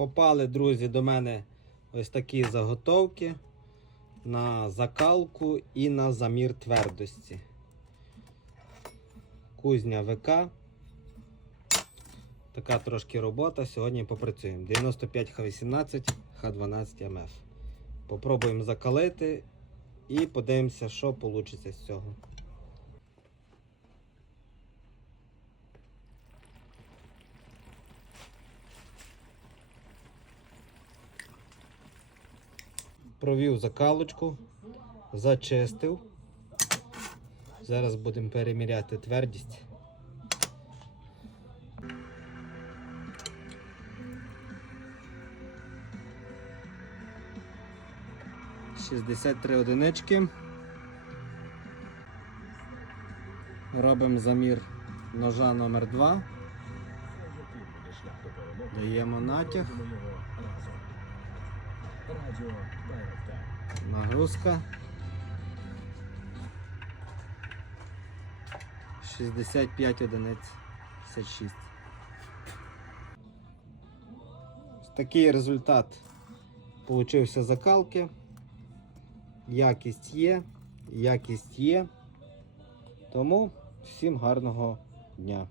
Попали, друзі, до мене ось такі заготовки на закалку і на замір твердості. Кузня ВК. Така трошки робота. Сьогодні попрацюємо. 95 Х18, Х12 МФ. Попробуємо закалити і подивимося, що вийде з цього. Провів закалочку, зачистив. Зараз будемо переміряти твердість. Шістдесят три одинички. Робимо замір ножа номер 2 Даємо натяг. Нагрузка. 65 одиниць. 56. Такий результат получився закалки. Якість є, якість є. Тому всім гарного дня.